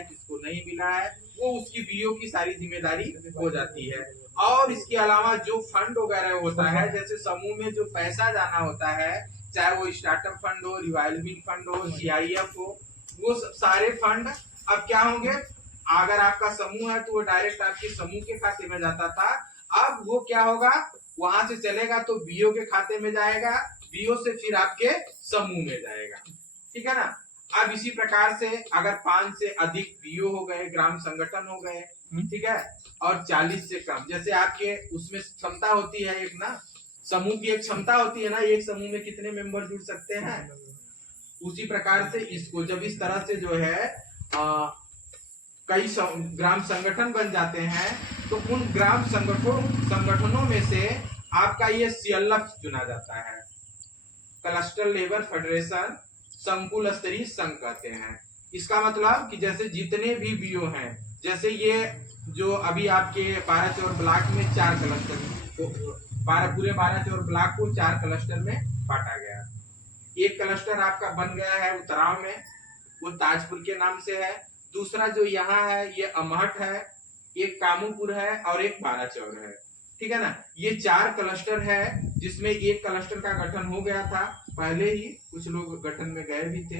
है, किसको नहीं मिला है, वो उसकी बीओ की सारी जिम्मेदारी हो जाती है। और इसके अलावा जो फंड वगैरह होता है, जैसे समूह में जो पैसा जाना होता है, चाहे वो स्टार्टअप फंड हो, रिवाल्विंग फंड हो, सीआईएफ हो, वो सारे फंड अब क्या होंगे, अगर आपका समूह है तो वो डायरेक्ट आपके समूह के खाते में जाता था। अब वो क्या होगा, वहां से चलेगा तो बीओ के खाते में जाएगा, बीओ से फिर आपके समूह में जाएगा। ठीक है ना। अब इसी प्रकार से अगर 5 से अधिक बीओ हो गए, ग्राम संगठन हो गए, ठीक है, और 40 से कम, जैसे आपके उसमें क्षमता होती है एक ना, समूह की एक क्षमता होती है ना, एक समूह में कितने मेंबर जुड़ सकते हैं, उसी प्रकार से इसको जब इस तरह से जो है कई ग्राम संगठन बन जाते हैं, तो उन ग्राम संगठनों में से आपका ये सीएलएफ चुना जाता है, क्लस्टर लेवल फेडरेशन संकुल स्तरीय संघ कहते हैं। इसका मतलब कि जैसे जितने भी बीओ हैं, जैसे ये जो अभी आपके 12 चौर ब्लॉक में 4 क्लस्टर, पूरे 12 चौर ब्लॉक को 4 क्लस्टर में बांटा गया। एक क्लस्टर आपका बन गया है उतराव में, वो ताजपुर के नाम से है। दूसरा जो यहाँ है ये अमहट है, एक कामूपुर है और एक 12 चौर है। ठीक है ना। ये 4 क्लस्टर है, जिसमें एक क्लस्टर का गठन हो गया था पहले ही, कुछ लोग गठन में गए भी थे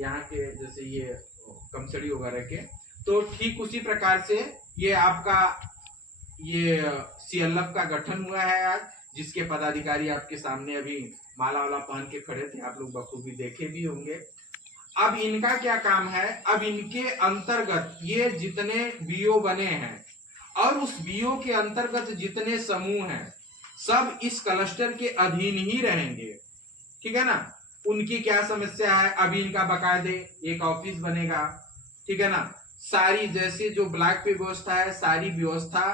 यहाँ के, जैसे ये कमसड़ी वगैरह के। तो ठीक उसी प्रकार से ये आपका ये सीएलएफ का गठन हुआ है आज, जिसके पदाधिकारी आपके सामने अभी माला वाला पहन के खड़े थे, आप लोग बखूबी देखे भी होंगे। अब इनका क्या काम है, अब इनके अंतर्गत ये जितने बीओ बने हैं और उस बीओ के अंतर्गत जितने समूह हैं, सब इस क्लस्टर के अधीन ही रहेंगे। ठीक है ना। उनकी क्या समस्या है, अभी इनका बकायदे एक ऑफिस बनेगा। ठीक है ना। सारी जैसे जो ब्लॉक पे व्यवस्था है, सारी व्यवस्था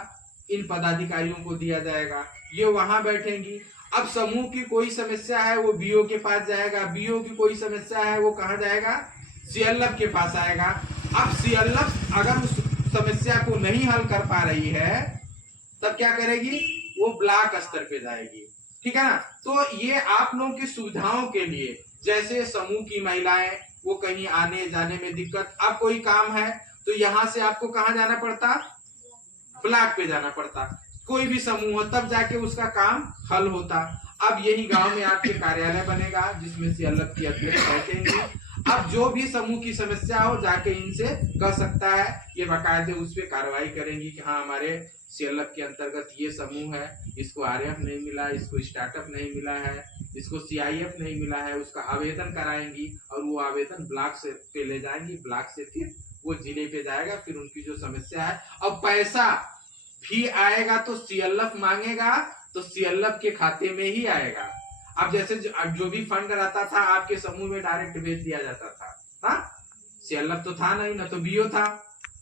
इन पदाधिकारियों को दिया जाएगा, ये वहां बैठेंगी। अब समूह की कोई समस्या है वो बीओ के पास जाएगा, बीओ की कोई समस्या है वो कहाँ जाएगा, सीएलएफ के पास आएगा। अब सीएलएफ अगर उस समस्या को नहीं हल कर पा रही है, तब क्या करेगी, वो ब्लॉक स्तर पे जाएगी। ठीक है ना। तो ये आप लोगों की सुविधाओं के लिए, जैसे समूह की महिलाएं वो कहीं आने जाने में दिक्कत, अब कोई काम है तो यहाँ से आपको कहाँ जाना पड़ता, ब्लॉक पे जाना पड़ता। कोई भी समूह हो तब जाके उसका काम हल होता। अब यही गांव में आपके कार्यालय बनेगा, जिसमें सीएलएफ की अध्यक्ष बैठेंगे। अब जो भी समूह की समस्या हो जाके इनसे कह सकता है, ये बाकायदे उस पर कार्रवाई करेंगी कि हाँ हमारे सीएलएफ के अंतर्गत ये समूह है, इसको आरएफ नहीं मिला, इसको स्टार्टअप नहीं मिला है, इसको सीआईएफ नहीं मिला है, उसका आवेदन कराएंगी और वो आवेदन ब्लॉक से पे ले जाएंगी, ब्लॉक से फिर वो जिले पे जाएगा, फिर उनकी जो समस्या है। अब पैसा भी आएगा तो सीएलएफ मांगेगा तो सीएलएफ के खाते में ही आएगा। अब जैसे जो भी फंड रहता था आपके समूह में डायरेक्ट भेज दिया जाता था, सीएलएफ तो था नहीं ना, तो बीओ था,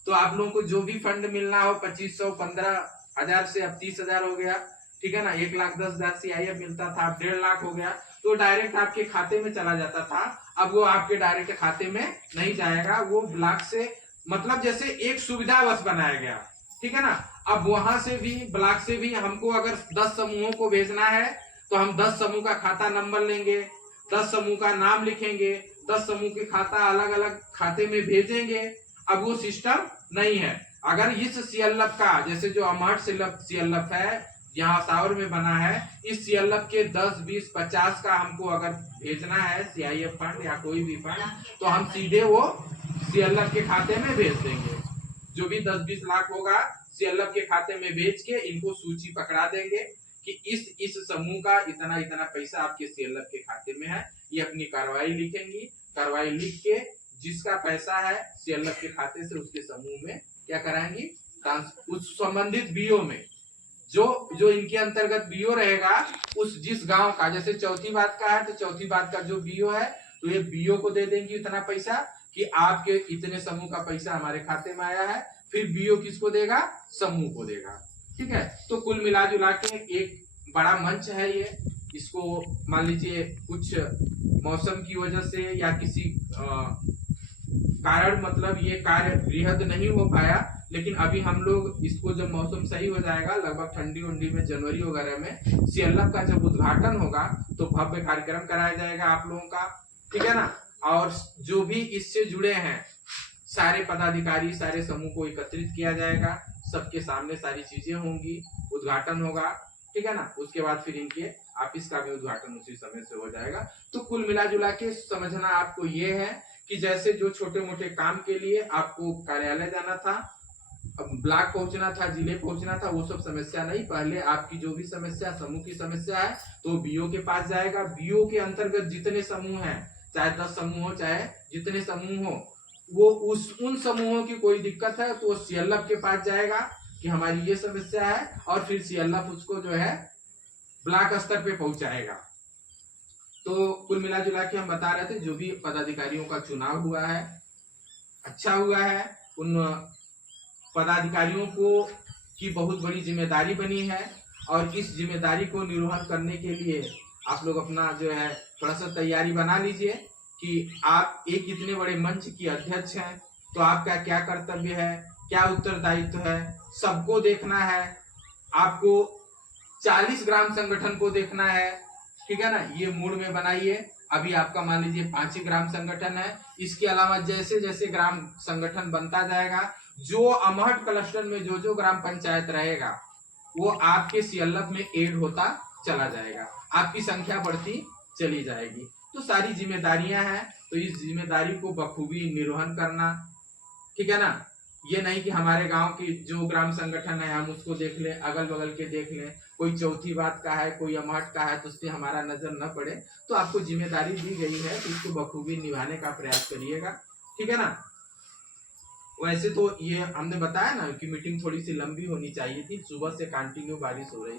तो आप लोगों को जो भी फंड मिलना हो 2500 15,000 से अब 30,000 हो गया। ठीक है ना। 1,10,000 सीआईएफ मिलता था, अब 1.5 लाख हो गया, तो डायरेक्ट आपके खाते में चला जाता था। अब वो आपके डायरेक्ट खाते में नहीं जाएगा, वो ब्लॉक से, मतलब जैसे एक सुविधा बस बनाया गया। ठीक है ना। अब वहां से भी ब्लॉक से भी हमको अगर 10 समूहों को भेजना है तो हम 10 समूह का खाता नंबर लेंगे, 10 समूह का नाम लिखेंगे, 10 समूह के खाता अलग अलग खाते में भेजेंगे। अब वो सिस्टम नहीं है। अगर इस सीएलएफ का, जैसे जो अमहट सीएलएफ है यहाँ सावर में बना है, इस सीएलएफ के 10, 20, 50 का हमको अगर भेजना है सीआईएफ फंड या कोई भी फंड, तो हम सीधे वो सीएलएफ के खाते में भेज देंगे। जो भी 10-20 लाख होगा सीएलएफ के खाते में भेज के इनको सूची पकड़ा देंगे कि इस समूह का इतना इतना पैसा आपके सीएलएफ के खाते में है। ये अपनी कार्रवाई लिखेंगी, कार्रवाई लिख के जिसका पैसा है सीएलएफ के खाते से उसके समूह में क्या कराएंगी, उस संबंधित बीओ में जो इनके अंतर्गत बीओ रहेगा, उस जिस गांव का, जैसे चौथी बात का है तो चौथी बात का जो बीओ है, तो ये बीओ को दे देंगी इतना पैसा कि आपके इतने समूह का पैसा हमारे खाते में आया है। फिर बीओ किसको देगा, समूह को देगा। ठीक है। तो कुल मिला जुला के एक बड़ा मंच है ये। इसको मान लीजिए कुछ मौसम की वजह से या किसी कारण, मतलब ये कार्य बृहद नहीं हो पाया, लेकिन अभी हम लोग इसको जब मौसम सही हो जाएगा, लगभग ठंडी उंडी में, जनवरी वगैरह में सीएलएफ का जब उद्घाटन होगा तो भव्य कार्यक्रम कराया जाएगा आप लोगों का। ठीक है ना। और जो भी इससे जुड़े हैं सारे पदाधिकारी, सारे समूह को एकत्रित किया जाएगा, सबके सामने सारी चीजें होंगी, उद्घाटन होगा, ठीक है ना। उसके बाद फिर इनके ऑफिस का भी उद्घाटन उसी समय से हो जाएगा। तो कुल मिला जुला के समझना आपको ये है कि जैसे जो छोटे मोटे काम के लिए आपको कार्यालय जाना था, ब्लॉक पहुंचना था, जिले पहुंचना था, वो सब समस्या नहीं। पहले आपकी जो भी समस्या, समूह की समस्या है, तो बीओ के पास जाएगा। बीओ के अंतर्गत जितने समूह हैं, चाहे 10 समूह हो, चाहे जितने समूह हो, वो उन समूहों की कोई दिक्कत है तो वो सीएलएफ के पास जाएगा कि हमारी ये समस्या है, और फिर सीएलएफ उसको जो है ब्लॉक स्तर पे पहुंचाएगा। तो कुल मिला जुला के हम बता रहे थे जो भी पदाधिकारियों का चुनाव हुआ है अच्छा हुआ है। उन पदाधिकारियों को की बहुत बड़ी जिम्मेदारी बनी है, और इस जिम्मेदारी को निर्वहन करने के लिए आप लोग अपना जो है थोड़ा सा तैयारी बना लीजिए कि आप एक इतने बड़े मंच की अध्यक्ष हैं, तो आपका क्या कर्तव्य है, क्या उत्तरदायित्व है, सबको देखना है। आपको 40 ग्राम संगठन को देखना है, ठीक है ना। ये मूड में बनाइए। अभी आपका मान लीजिए 5 ही ग्राम संगठन है, इसके अलावा जैसे जैसे ग्राम संगठन बनता जाएगा, जो अमहट क्लस्टर में जो जो ग्राम पंचायत रहेगा, वो आपके सीएलएफ में ऐड होता चला जाएगा, आपकी संख्या बढ़ती चली जाएगी। तो सारी जिम्मेदारियां हैं, तो इस जिम्मेदारी को बखूबी निर्वहन करना, ठीक है ना। ये नहीं कि हमारे गांव की जो ग्राम संगठन है हम उसको देख लें, अगल बगल के देख लें, कोई चौथी बात का है, कोई अमहट का है, तो उससे हमारा नजर न पड़े। तो आपको जिम्मेदारी दी गई है तो इसको बखूबी निभाने का प्रयास करिएगा, ठीक है ना। वैसे तो ये हमने बताया ना कि मीटिंग थोड़ी सी लंबी होनी चाहिए थी, सुबह से कंटिन्यू बारिश हो रही